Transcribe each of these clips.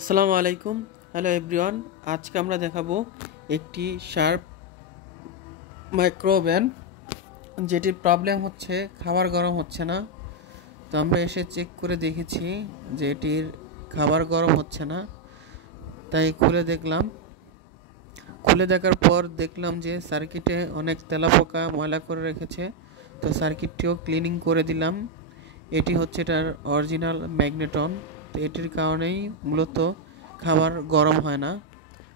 আসসালামু আলাইকুম। Hello everyone, আজকে আমরা দেখাবো একটি শার্প মাইক্রো ওভেন যেটির প্রবলেম হচ্ছে খাবার গরম হচ্ছে না। তো আমরা এসে চেক করে দেখেছি যে এটির খাবার গরম হচ্ছে না, তাই খুলে দেখলাম। খুলে দেখার পর দেখলাম যে সার্কিটে অনেক তেলাপোকা ময়লা করে রেখেছে। তো সার্কিটটিও ক্লিনিং করে দিলাম। এটি হচ্ছে এটার অরিজিনাল ম্যাগনেটন। তো এটির কারণেই মূলত খাবার গরম হয় না।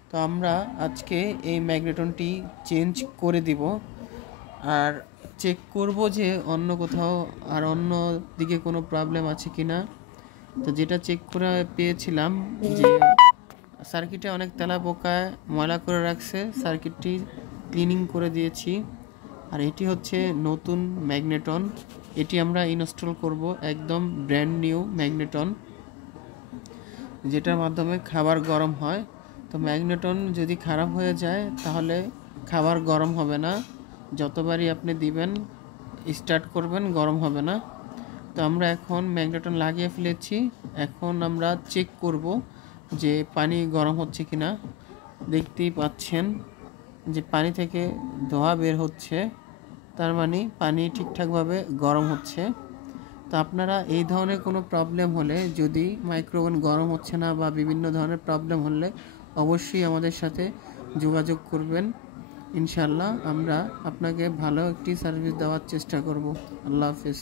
তো আমরা আজকে এই ম্যাগনেটনটি চেঞ্জ করে দিব আর চেক করব যে অন্য কোথাও আর অন্য দিকে কোনো প্রবলেম আছে কি না। তো যেটা চেক করে পেয়েছিলাম যে সার্কিটে অনেক তেলাপোকায় ময়লা করে রাখছে, সার্কিটটি ক্লিনিং করে দিয়েছি। আর এটি হচ্ছে নতুন ম্যাগনেটন, এটি আমরা ইনস্টল করব, একদম ব্র্যান্ড নিউ ম্যাগনেটন, যেটার মাধ্যমে খাবার গরম হয়। তো ম্যাগনেটন যদি খারাপ হয়ে যায় তাহলে খাবার গরম হবে না, যতবারই আপনি দিবেন স্টার্ট করবেন গরম হবে না। তো আমরা এখন ম্যাগনেটন লাগিয়ে ফেলেছি, এখন আমরা চেক করব যে পানি গরম হচ্ছে কিনা। দেখতেই পাচ্ছেন যে পানি থেকে ধোঁয়া বের হচ্ছে, তার মানে পানি ঠিকঠাকভাবে গরম হচ্ছে। তো আপনারা এই ধরনের কোনো প্রবলেম হলে, যদি মাইক্রোওভেন গরম হচ্ছে না বা বিভিন্ন ধরনের প্রবলেম হলে অবশ্যই আমাদের সাথে যোগাযোগ করবেন। ইনশাআল্লাহ আমরা আপনাকে ভালো একটি সার্ভিস দেওয়ার চেষ্টা করব। আল্লাহ হাফেজ।